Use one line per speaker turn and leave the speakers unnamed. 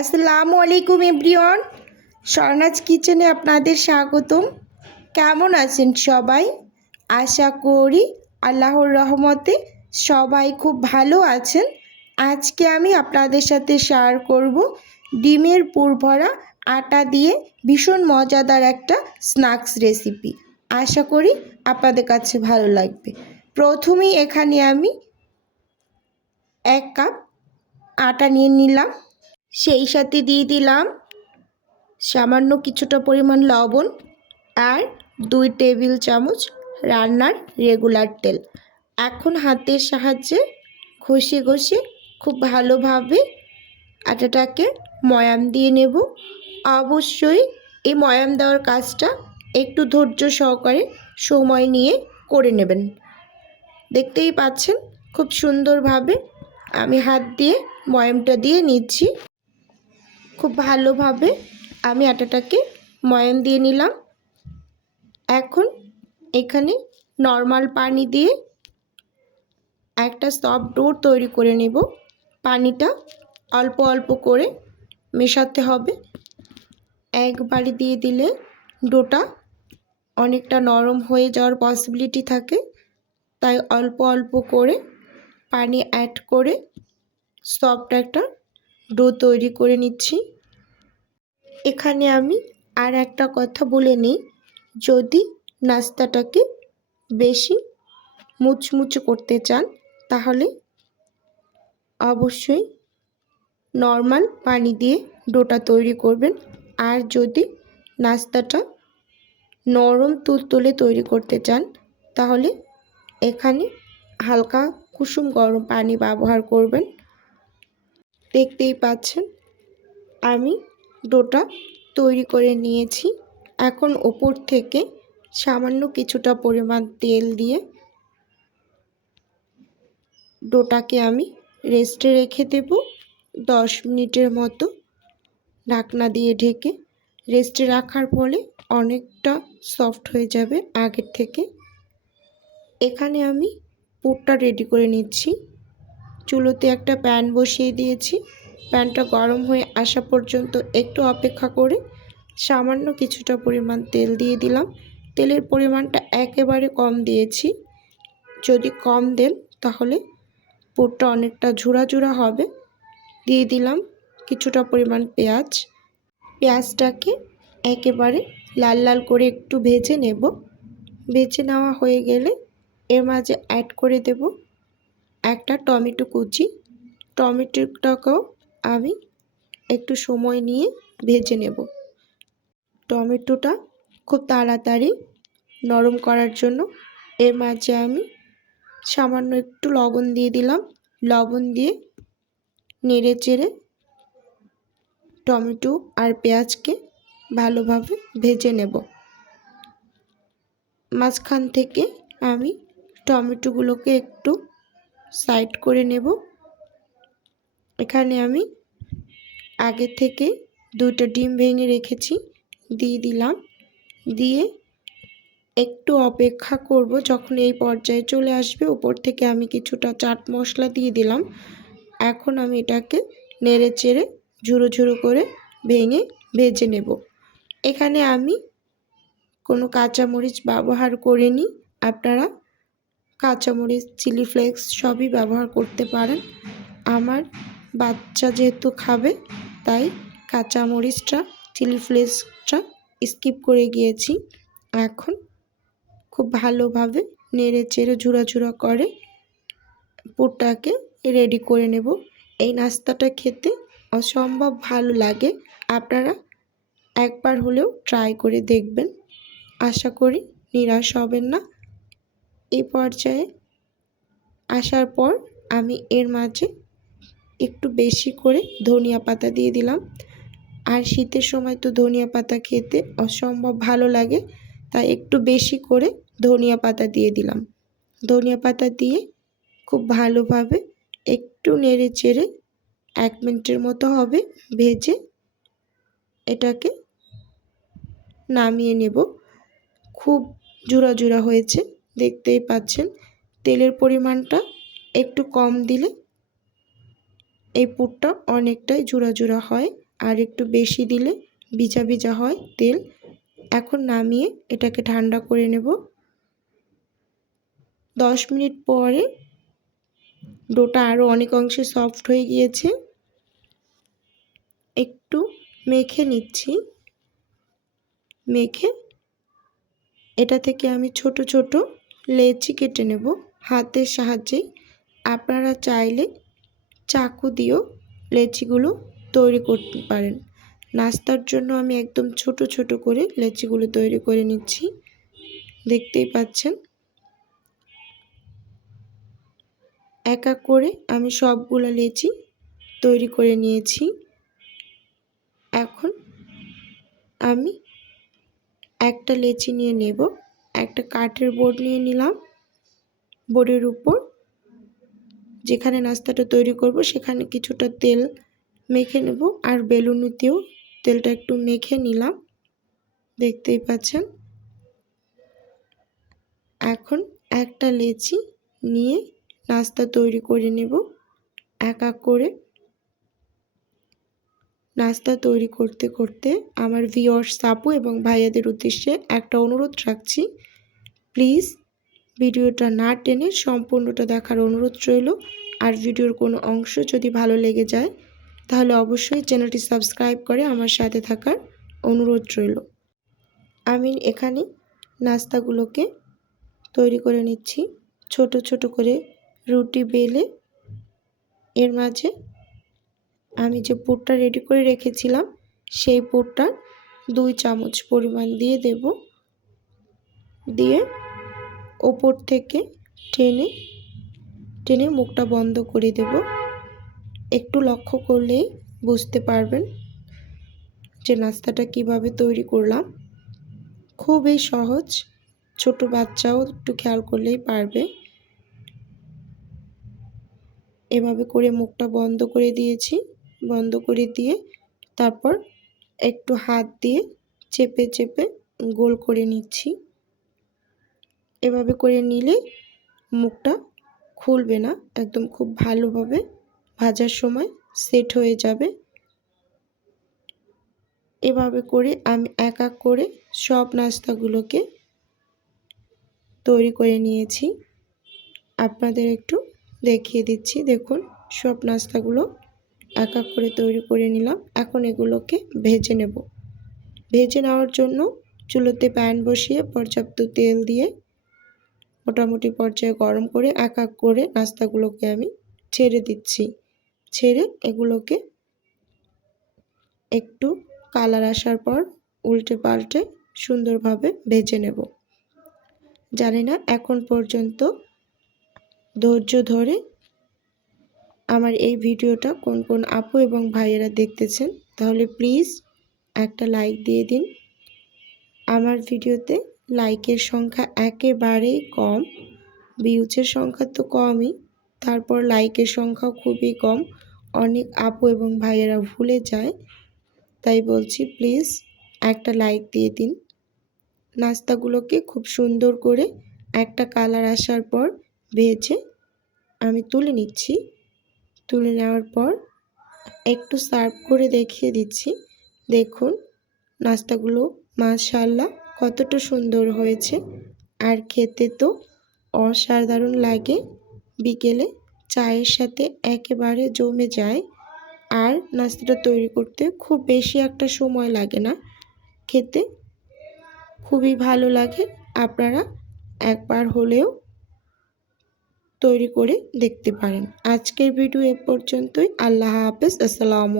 আসসালামু আলাইকুম এভরিওয়ান। স্বর্ণাজ কিচেনে আপনাদের স্বাগতম। কেমন আছেন সবাই? আশা করি আল্লাহর রহমতে সবাই খুব ভালো আছেন। আজকে আমি আপনাদের সাথে শেয়ার করব ডিমের পুরভরা আটা দিয়ে ভীষণ মজাদার একটা স্ন্যাক্স রেসিপি আশা করি আপনাদের কাছে ভালো লাগবে। প্রথমেই এখানে আমি এক কাপ আটা নিয়ে নিলাম। সেই সাথে দিয়ে দিলাম সামান্য কিছুটা পরিমাণ লবণ আর দুই টেবিল চামচ রান্নার রেগুলার তেল। এখন হাতের সাহায্যে ঘষে ঘষে খুব ভালোভাবে আটাটাকে ময়াম দিয়ে নেব। অবশ্যই এই ময়াম দেওয়ার কাজটা একটু ধৈর্য সহকারে সময় নিয়ে করে নেবেন। দেখতেই পাচ্ছেন খুব সুন্দরভাবে আমি হাত দিয়ে ময়ামটা দিয়ে নিচ্ছি। খুব ভালোভাবে আমি আটাটাকে ময়াম দিয়ে নিলাম। এখন এখানে নর্মাল পানি দিয়ে একটা সফট ডোর তৈরি করে নেব। পানিটা অল্প অল্প করে মেশাতে হবে। একবারে দিয়ে দিলে ডোটা অনেকটা নরম হয়ে যাওয়ার পসিবিলিটি থাকে। তাই অল্প অল্প করে পানি অ্যাড করে সফট একটা ডো তৈরি করে নিচ্ছি। এখানে আমি আর একটা কথা বলে নিই। যদি নাস্তাটাকে বেশি মুচমুচে করতে চান, তাহলে অবশ্যই নর্মাল পানি দিয়ে ডোটা তৈরি করবেন। আর যদি নাস্তাটা নরম তুলতুলে তৈরি করতে চান, তাহলে এখানে হালকা কুসুম গরম পানি ব্যবহার করবেন। দেখতেই পাচ্ছেন, আমি ডোটা তৈরি করে নিয়েছি। এখন ওপর থেকে সামান্য কিছুটা পরিমাণ তেল দিয়ে ডোটাকে আমি রেস্টে রেখে দেব। দশ মিনিটের মতো ঢাকনা দিয়ে ঢেকে রেস্টে রাখার ফলে অনেকটা সফট হয়ে যাবে আগের থেকে। এখানে আমি পুরটা রেডি করে নিচ্ছি। চুলোতে একটা প্যান বসিয়ে দিয়েছি। প্যানটা গরম হয়ে আসা পর্যন্ত একটু অপেক্ষা করে সামান্য কিছুটা পরিমাণ তেল দিয়ে দিলাম। তেলের পরিমাণটা একেবারে কম দিয়েছি। যদি কম দেন তাহলে পুরটা অনেকটা ঝুড়া ঝুড়া হবে। দিয়ে দিলাম কিছুটা পরিমাণ পেঁয়াজ। পেঁয়াজটাকে একেবারে লাল লাল করে একটু ভেজে নেব। ভেজে নেওয়া হয়ে গেলে এর মাঝে অ্যাড করে দেব একটা টমেটো কুচি, টমেটোটাকেও আমি একটু সময় নিয়ে ভেজে নেব। টমেটোটা খুব তাড়াতাড়ি নরম করার জন্য এর মাঝে আমি সামান্য একটু লবণ দিয়ে দিলাম। লবণ দিয়ে নেড়ে চেড়ে টমেটো আর পেঁয়াজকে ভালোভাবে ভেজে নেব। মাঝখান থেকে আমি টমেটোগুলোকে একটু সাইড করে নেব। এখানে আমি আগে থেকে দুটো ডিম ভেঙে রেখেছি, দিয়ে দিলাম। দিয়ে একটু অপেক্ষা করব যখন এই পর্যায়ে চলে আসবে। উপর থেকে আমি কিছুটা চাট মশলা দিয়ে দিলাম। এখন আমি এটাকে নেড়ে চেড়ে ঝুরো ঝুরো করে ভেঙে ভেজে নেব। এখানে আমি কোনো কাঁচামরিচ ব্যবহার করিনি। আপনারা কাঁচামরিচ, চিলি ফ্লেক্স সবই ব্যবহার করতে পারেন। আমার বাচ্চা যেহেতু খাবে, তাই কাঁচামরিচটা, চিলি ফ্লেক্সটা স্কিপ করে গিয়েছি। এখন খুব ভালোভাবে নেড়ে চেড়ে ঝুড়া ঝুড়া করে পুরটাকে রেডি করে নেব। এই নাস্তাটা খেতে অসম্ভব ভালো লাগে। আপনারা একবার হলেও ট্রাই করে দেখবেন। আশা করি নিরাশ হবেন না। এই পর্যায়ে আসার পর আমি এর মাঝে একটু বেশি করে ধনিয়া পাতা দিয়ে দিলাম। আর শীতের সময় তো ধনিয়া পাতা খেতে অসম্ভব ভালো লাগে, তাই একটু বেশি করে ধনিয়া পাতা দিয়ে দিলাম। ধনিয়া পাতা দিয়ে খুব ভালোভাবে একটু নেড়ে চেড়ে এক মিনিটের মতো হবে ভেজে এটাকে নামিয়ে নেব। খুব জোড়া জোড়া হয়েছে। দেখতেই পাচ্ছেন। তেলের পরিমাণটা একটু কম দিলে এই পুরটা অনেকটাই জোড়া জোড়া হয় আর একটু বেশি দিলে ভিজা ভিজা হয় তেল। এখন নামিয়ে এটাকে ঠান্ডা করে নেব। দশ মিনিট পরে ডোটা আরও অনেক অংশে সফট হয়ে গিয়েছে। একটু মেখে নিচ্ছি। মেখে এটা থেকে আমি ছোট ছোট লেচি কেটে নেব হাতের সাহায্যে। আপনারা চাইলে চাকু দিয়েও লেচিগুলো তৈরি করতে পারেন। নাস্তার জন্য আমি একদম ছোট ছোট করে লেচিগুলো তৈরি করে নিচ্ছি। দেখতেই পাচ্ছেন? এক এক করে আমি সবগুলো লেচি তৈরি করে নিয়েছি। এখন আমি একটা লেচি নিয়ে নেব। একটা কাঠের বোর্ড নিয়ে নিলাম, বোর্ডের উপর। যেখানে নাস্তাটা তৈরি করব, সেখানে কিছুটা তেল মেখে নেব আর বেলুনিতেও তেলটা একটু মেখে নিলাম। দেখতেই পাচ্ছেন? এখন একটা লেচি নিয়ে নাস্তা তৈরি করে নেব, এক এক করে। নাস্তা তৈরি করতে করতে আমার ভিওর্স সাপু এবং ভাইয়াদের উদ্দেশ্যে একটা অনুরোধ রাখছি। প্লিজ ভিডিওটা না টেনে সম্পূর্ণটা দেখার অনুরোধ রইল। আর ভিডিওর কোনো অংশ যদি ভালো লেগে যায়, তাহলে অবশ্যই চ্যানেলটি সাবস্ক্রাইব করে আমার সাথে থাকার অনুরোধ রইল। আমি এখানে নাস্তাগুলোকে তৈরি করে নিচ্ছি। ছোট ছোট করে রুটি বেলে এর মাঝে আমি যে পুরটা রেডি করে রেখেছিলাম, সেই পুরটা দুই চামচ পরিমাণ দিয়ে দেব। দিয়ে ওপর থেকে টেনে টেনে মুখটা বন্ধ করে দেব। একটু লক্ষ্য করলেই বুঝতে পারবেন যে নাস্তাটা কীভাবে তৈরি করলাম। খুবই সহজ, ছোট বাচ্চাও একটু খেয়াল করলেই পারবে। এভাবে করে মুখটা বন্ধ করে দিয়েছি। বন্ধ করে দিয়ে তারপর একটু হাত দিয়ে চেপে চেপে গোল করে নিচ্ছি। এভাবে করে নিলে মুখটা খুলবে না, একদম খুব ভালোভাবে ভাজার সময় সেট হয়ে যাবে। এভাবে করে আমি এক এক করে সব নাস্তাগুলোকে তৈরি করে নিয়েছি। আপনাদের একটু দেখিয়ে দিচ্ছি, দেখুন সব নাস্তাগুলো এক এক করে তৈরি করে নিলাম। এখন এগুলোকে ভেজে নেব। ভেজে নেওয়ার জন্য চুলোতে প্যান বসিয়ে পর্যাপ্ত তেল দিয়ে মোটামুটি পর্যায়ে গরম করে এক এক করে নাস্তাগুলোকে আমি ছেড়ে দিচ্ছি। ছেড়ে এগুলোকে একটু কালার আসার পর উল্টে পাল্টে সুন্দরভাবে ভেজে নেব। জানি না এখন পর্যন্ত ধৈর্য ধরে আমার এই ভিডিওটা কোন কোন আপু এবং ভাইয়েরা দেখতেছেন, তাহলে প্লিজ একটা লাইক দিয়ে দিন। আমার ভিডিওতে লাইকের সংখ্যা একেবারেই কম ভিউজের সংখ্যা তো কমই, তারপর লাইকের সংখ্যাও খুবই কম, অনেক আপু এবং ভাইয়েরা ভুলে যায়, তাই বলছি প্লিজ একটা লাইক দিয়ে দিন। নাস্তাগুলোকে খুব সুন্দর করে একটা কালার আসার পর ভেজে আমি তুলে নিচ্ছি। তুলে নেওয়ার পর একটু সার্ভ করে দেখিয়ে দিচ্ছি। দেখুন, নাস্তাগুলো মাশাল্লাহ কতটা সুন্দর হয়েছে। আর খেতে তো অসাধারণ লাগে। বিকেলে চায়ের সাথে একেবারে জমে যায়। আর নাস্তাটা তৈরি করতে খুব বেশি একটা সময় লাগে না। খেতে খুবই ভালো লাগে। আপনারা একবার হলেও তৈরি করে দেখতে পারেন। আজকের ভিডিও এ পর্যন্তই। আল্লাহ হাফেজ। আসসালামু